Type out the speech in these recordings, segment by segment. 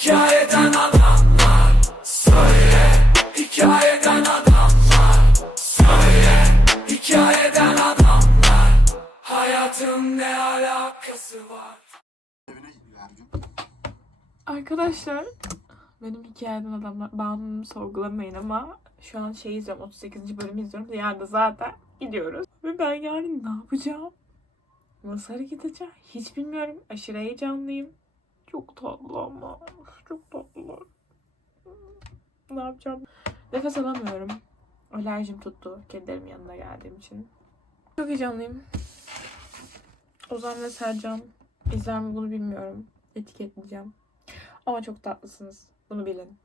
Hikayeden adamlar Söyle Hikayeden adamlar Söyle Hikayeden adamlar Hayatın ne alakası var Arkadaşlar benim hikayeden adamlar bağımlılığımı sorgulamayın ama şu an şey izliyorum 38. bölümü izliyorum. Yarın da zaten gidiyoruz. Ve ben yarın ne yapacağım? Nasıl hareket edeceğim? Hiç bilmiyorum. Aşırı heyecanlıyım. Çok tatlı ama. Çok tatlılar. Ne yapacağım? Nefes alamıyorum. Alerjim tuttu kedilerimin yanına geldiğim için. Çok heyecanlıyım. Ozan ve Sercan izler mi bunu bilmiyorum. Etiketleyeceğim. Ama çok tatlısınız. Bunu bilin.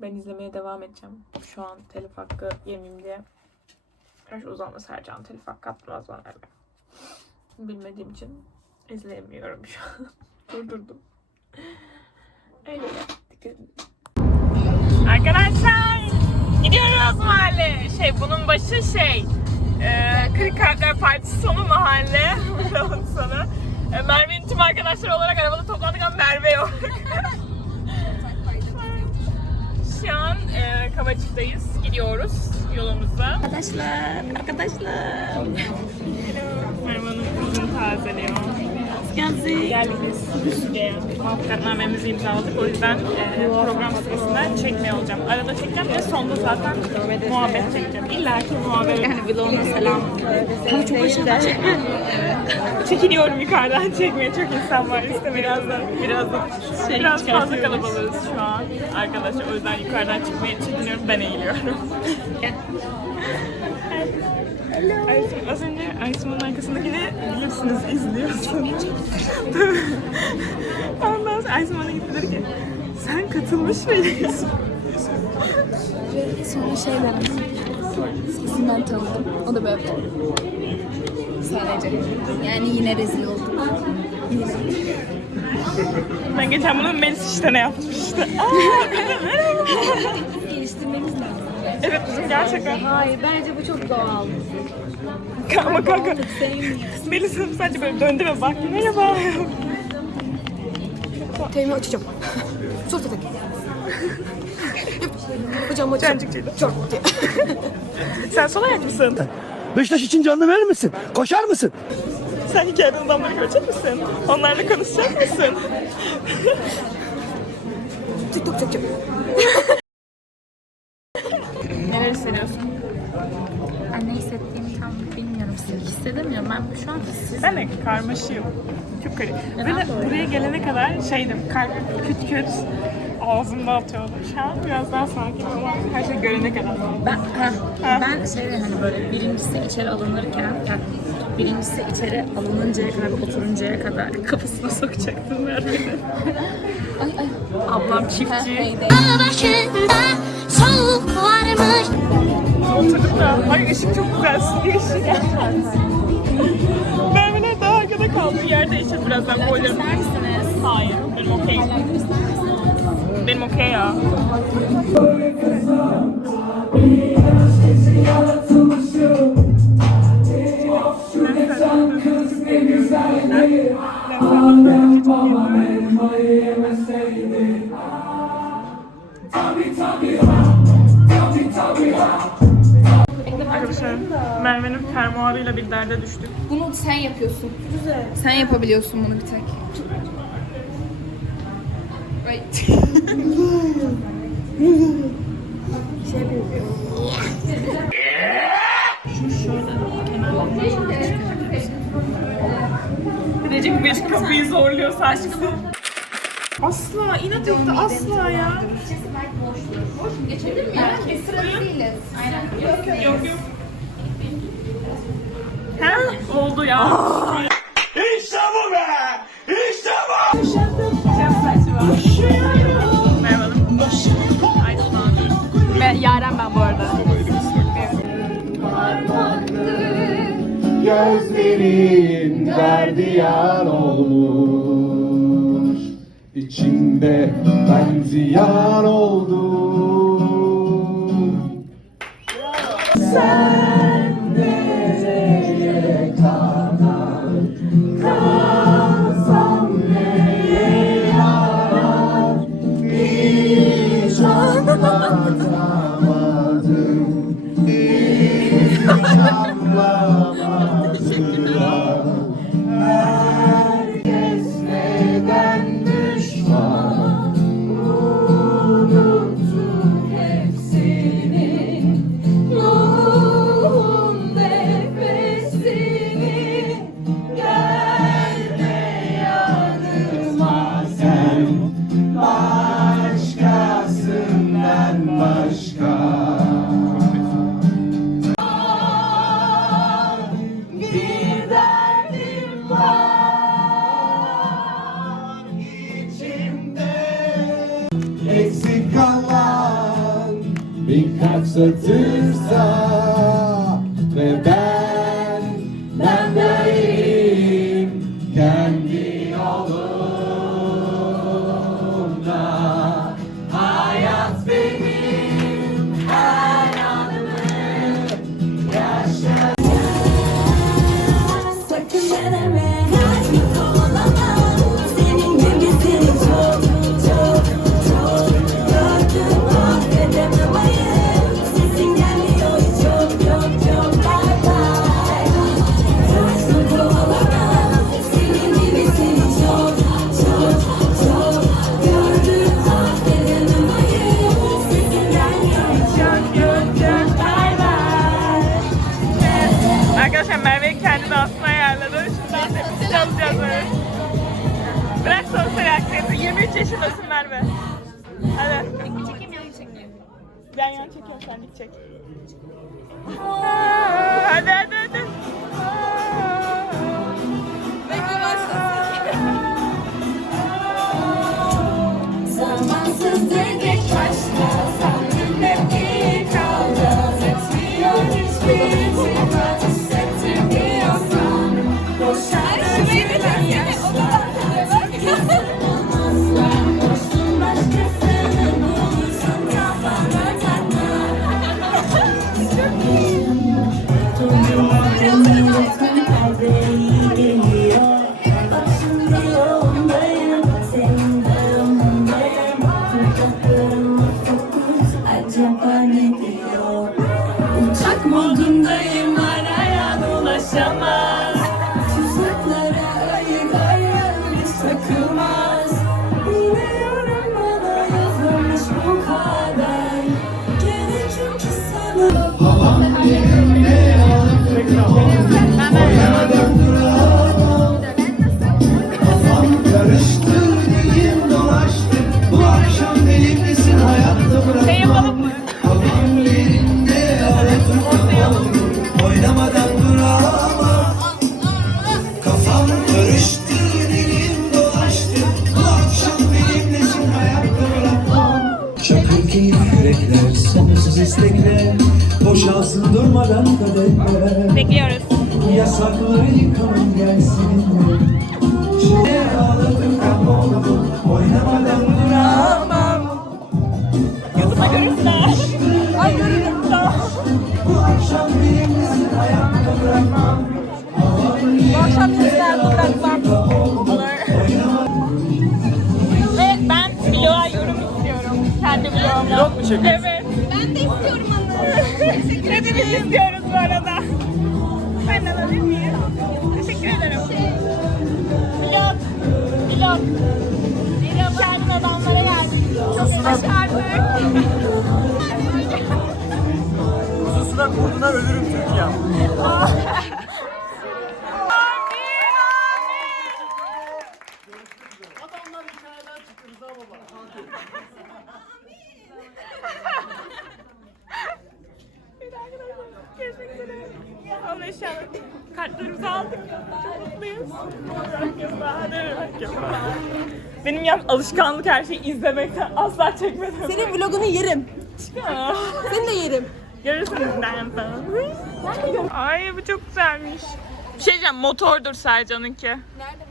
ben izlemeye devam edeceğim. Şu an telif hakkı yemeyeyim diye. Gerçi Ozan ve Sercan telif hakkı attırmaz bana. Bilmediğim için izleyemiyorum şu an. Durdurdum. Öyle dikkat edin. Arkadaşlar gidiyoruz mahalle. Şey bunun başı şey e, Kırık Kalpler Partisi sonu mahalle. Sonu. E, Merve'nin tüm arkadaşları olarak arabada toplandık ama Merve yok. Şu an e, Kavacık'tayız. Gidiyoruz yolumuza. Arkadaşlar, arkadaşlar. Merve Hanım kızını tazeliyor. Geldik. Geldik biz imzaladık. O yüzden e, program sırasında çekmiyor olacağım. Arada çekeceğim ve sonda zaten muhabbet çekeceğim. İlla ki muhabbet. Yani vloguna selam. Ama çok başında çekme. Çekiniyorum yukarıdan çekmeye. Çok insan var. İşte birazdan, birazdan. Biraz fazla kalabalığız şu an arkadaşlar. O yüzden yukarıdan çıkmaya çekiniyorum. Ben eğiliyorum. Az önce Aysun'un arkasındakini bilirsiniz, izliyorsunuz. Ondan sonra Aysun bana gitti dedi ki sen katılmış mıydın? Sonra şey dedim. Sesinden tanıdım. O da böyle. Sadece. Yani yine rezil oldum. Ben geçen bunu Melis işte ne yapmıştı. Geliştirmemiz evet gerçekten. Hayır bence bu çok doğal. Ama kanka Sevmiyorum. Melis Hanım sadece böyle döndü ve baktı. Merhaba. Teymi açacağım. Sonra tek. Hocam açacağım. Cancıkçıydı. Çok diye. Sen sol ayak mısın? Beşiktaş için canını verir misin? Koşar mısın? Sen hikayeden adamları görecek misin? Onlarla konuşacak mısın? TikTok çekeceğim. Neler hissediyorsun? Ben ne hissettiğimi tam bilmiyorum. Hissedemiyorum. Ben şu an hissiz. Ben de karmaşıyım. Çok garip. Ve de buraya gelene kadar şeydim, kalp küt küt ağzımda atıyordu. Şu an biraz daha sakin ama her şey görene kadar. Ben, heh, ben şey hani böyle birincisi içeri alınırken yani birincisi içeri alınıncaya kadar oturuncaya kadar kafasına sokacaktım ay ay. Ablam çiftçi. başında soğuk varmış. Oturduk da, ay ışık çok güzel. Merve'ler daha arkada kaldı. Yer değişir birazdan misiniz? Hayır, benim okey. Benim okey ya. Merve'nin fermuarıyla bir derde düştük. Bunu sen yapıyorsun. Güzel. Sen yapabiliyorsun bunu bir tek. Ay. Recep Beş kapıyı zorluyor saçma. Asla inat etti asla ya. Geçebilir miyim? Yani sırada değiliz. Aynen. Yok yok. Oldu ya. İşte bu be! İşte bu! Merhaba. Aysun abi. Ben Yaren ben bu arada. Gözlerin gardiyan olmuş İçinde ben ziyan oldum Sen Oh, çek. I'm with you. Çekiyorsun? Evet. Ben de istiyorum onu. Hepimiz istiyoruz bu arada. Ben alabilir miyim? Teşekkür ederim. Vlog. Vlog. Vlog. Kendi adamlara geldik. Çok başardık. Uzun kurduna ölürüm Türkiye'm. Görüşmek üzere. Allah inşallah. Kartlarımızı aldık. Çok mutluyuz. Herkes daha. Hadi herkes daha. Benim yan alışkanlık her şeyi izlemekten asla çekmedim. Senin vlogunu yerim. Seni de yerim. Görürsünüz nereden. Ay bu çok güzelmiş. Bir şey diyeceğim motordur Sercan'ınki. Nerede?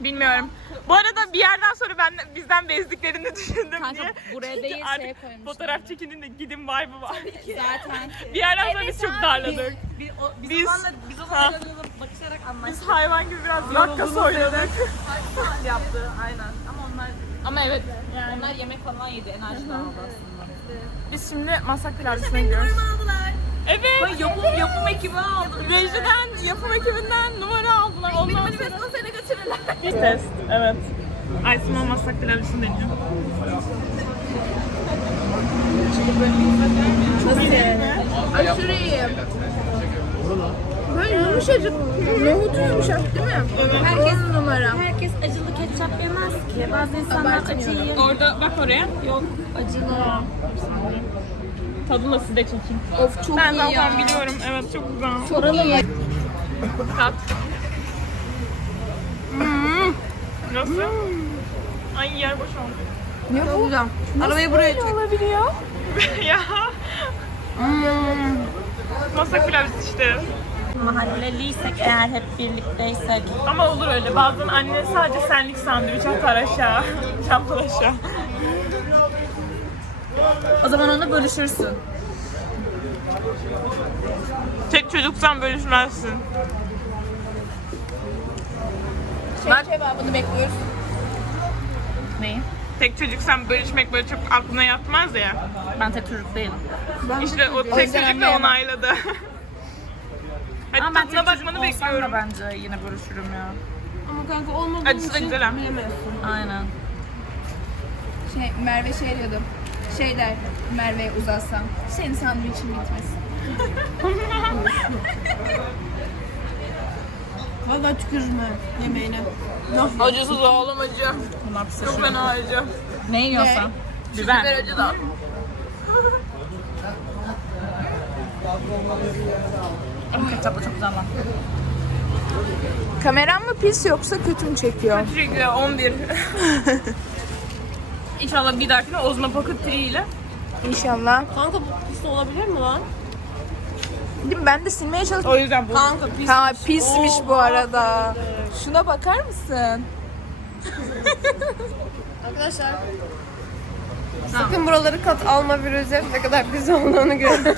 Bilmiyorum. Bu arada bir yerden sonra ben bizden bezdiklerini düşündüm Kanka, diye. buraya Çünkü değil, artık şeye koymuşlar. Fotoğraf çekinin de gidin vibe'ı var. Zaten. bir yerden sonra biz çok darladık. Biz, o, biz, Biz- zamanla, biz o Ha. zaman bakışarak anlaştık. Biz hayvan gibi biraz dakika oynadık. yaptı aynen. Ama evet yani. onlar yemek falan yedi. Enerji aldı aslında. Biz şimdi masak pilavcısına gidiyoruz. Evet. Yapım, yapım ekibi aldı. Rejiden, yapım ekibinden numara aldılar. Ondan Benim sonra... seni götürürler. Bir test, evet. Aysimon masak pilavcısını deniyor. Nasıl yani? Aşırı iyi. Böyle yumuşacık. Nohutu yumuşak değil mi? Herkes numara. Herkes ketçap yemez ki. Bazı insanlar acı yer. Orada bak oraya. Yok. Acılı. Tadını size çekeyim. Of çok Ben iyi zaten ya. biliyorum. Evet çok güzel. Soralım. Tat. Hmm. Nasıl? Ay yer boş oldu. Ne bu? Arabayı buraya çek. ya. Masak pilav işte. Mahalleliysek eğer hep birlikteysek. Ama olur öyle. Bazen anne sadece senlik sandviç atar aşağı. Çaplar aşağı. O zaman onu bölüşürsün. Tek çocuksan bölüşmezsin. Şey cevabını bekliyoruz. Neyi? Tek çocuksan bölüşmek böyle çok aklına yatmaz ya. Ben tek çocuk değilim. İşte o tek çocuk da onayladı. Hadi Ama ben tadına tek çocuk bakmanı olsam da bekliyorum. bence yine bölüşürüm ya. Ama kanka olmadığın Acısı da için güzel ha. yiyemiyorsun. Aynen. Şey, Merve şey diyordu. Şey der Merve'ye uzatsam. Senin sandviçin bitmesin. Valla tükürürüm ha yemeğine. Acısız oğlum acı. Bunlar pis Çok fena acı. Ne yiyorsan. Biber. Biber acı da. Ketçapla çok güzel ama. Kameram mı pis yoksa kötü mü çekiyor? Çünkü 11. İnşallah bir dahakine Ozma Pocket 3 ile. İnşallah. Kanka bu pis olabilir mi lan? Değil mi? Ben de silmeye çalıştım. O yüzden bu. Kanka pis. Ha pismiş bu arada. Şuna bakar mısın? Arkadaşlar Sakın buraları kat alma virüze ne kadar pis olduğunu görün.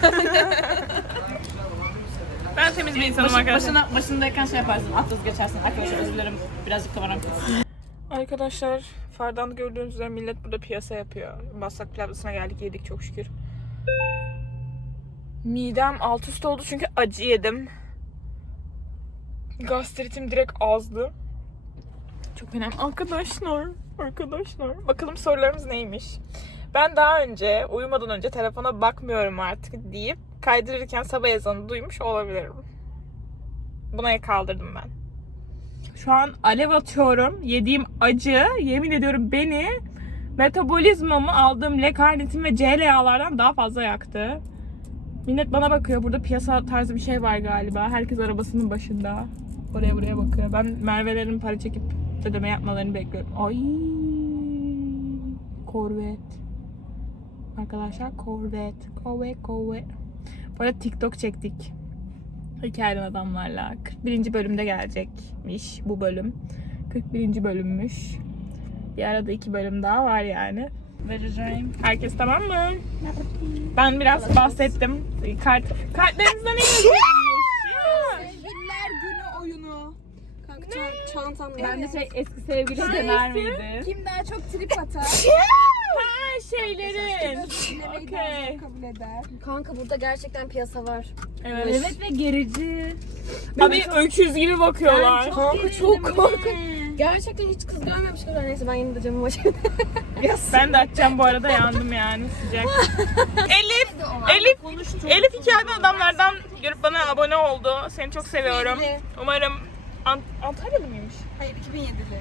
Ben temiz bir insanım arkadaşlar. Başına, başındayken şey yaparsın. Atlas geçersin. Arkadaşlar özür dilerim. Birazcık kameram kötü. Arkadaşlar fardan gördüğünüz üzere millet burada piyasa yapıyor. Maslak pilavlısına geldik yedik çok şükür. Midem alt üst oldu çünkü acı yedim. Gastritim direkt azdı. Çok önemli. Arkadaşlar, arkadaşlar. Bakalım sorularımız neymiş? Ben daha önce, uyumadan önce telefona bakmıyorum artık deyip kaydırırken sabah ezanı duymuş olabilirim. Buna kaldırdım ben. Şu an alev atıyorum. Yediğim acı yemin ediyorum beni metabolizmamı aldığım lekarnitin ve CLA'lardan daha fazla yaktı. Millet bana bakıyor. Burada piyasa tarzı bir şey var galiba. Herkes arabasının başında. Oraya buraya bakıyor. Ben Merve'lerin para çekip ödeme yapmalarını bekliyorum. Ay. Korvet. Arkadaşlar korvet. Korvet, korvet. Bu arada TikTok çektik. Hikayeden adamlarla. 41. bölümde gelecekmiş bu bölüm. 41. bölümmüş. Bir arada iki bölüm daha var yani. Vereceğim. Herkes tamam mı? Ben biraz bahsettim. Kart, kartlarınızda ne yazıyor? Sevgililer günü oyunu. Kanka çan- çantam Ben de şey eski sevgili dener miydi? Kim daha çok trip atar? Şeylerin. Dinlemeyi Okey. kabul eder. Kanka burada gerçekten piyasa var. Evet. Evet ve gerici. Abi öküz gibi bakıyorlar. Kanka çok korkunç. Gerçekten hiç kız görmemiş kadar. Neyse ben yine de camı açayım. Ben de açacağım bu arada yandım yani sıcak. Elif, Elif, Elif hikayeden adamlardan görüp bana abone oldu. Seni çok seviyorum. Umarım Ant Antalyalı mıymış? Hayır 2007'li.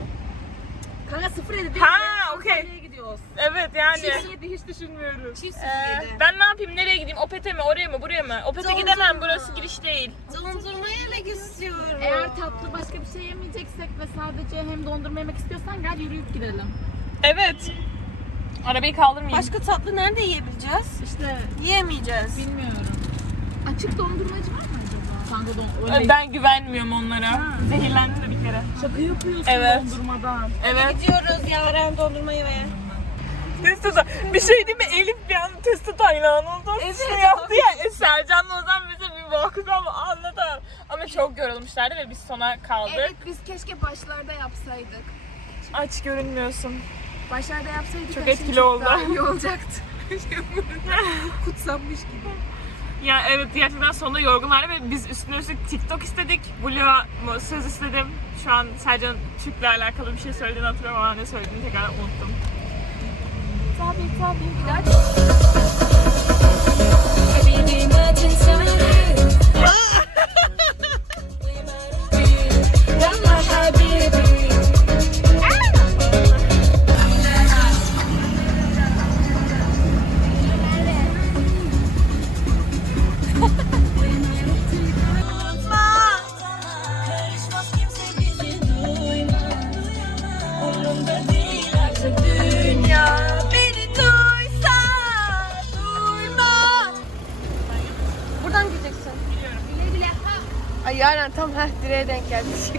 Kanka 07 değil. Ha, okey. Gidiyoruz. Evet yani. 07 hiç düşünmüyorum. Çift 07. Ee, ben ne yapayım? Nereye gideyim? Opet'e mi? Oraya mı? Buraya mı? Opet'e gidemem. Burası giriş değil. Dondurma yemek istiyorum. Eğer tatlı başka bir şey yemeyeceksek ve sadece hem dondurma yemek istiyorsan gel yürüyüp gidelim. Evet. Arabayı kaldırmayayım. Başka tatlı nerede yiyebileceğiz? İşte Yiyemeyeceğiz. bilmiyorum. Açık dondurmacı var mı acaba? Kanka don öyle Ben güvenmiyorum onlara. Zehirlendim de bir kere. şaka yapıyorsun Evet. dondurmadan. Evet. Gidiyoruz Yaren dondurma yemeye. Testosta. Bir şey değil mi? Elif bir an testosta hayranı oldu. Evet. Şey yaptı ya. E, Sercan'la Ozan bize bir bakıp ama anlatamam. Ama çok yorulmuşlardı ve biz sona kaldık. Evet biz keşke başlarda yapsaydık. Aç görünmüyorsun. Başlarda yapsaydık Çok şey etkili oldu. daha iyi olacaktı. Kutsanmış gibi. Ya evet gerçekten sonunda yorgunlardı ve biz üstüne üstlük TikTok istedik. Blue'a söz istedim. Şu an Sercan Türk'le alakalı bir şey söylediğini hatırlıyorum ama ne söylediğini tekrar unuttum. Tabii tabii. Bir daha que assistiu.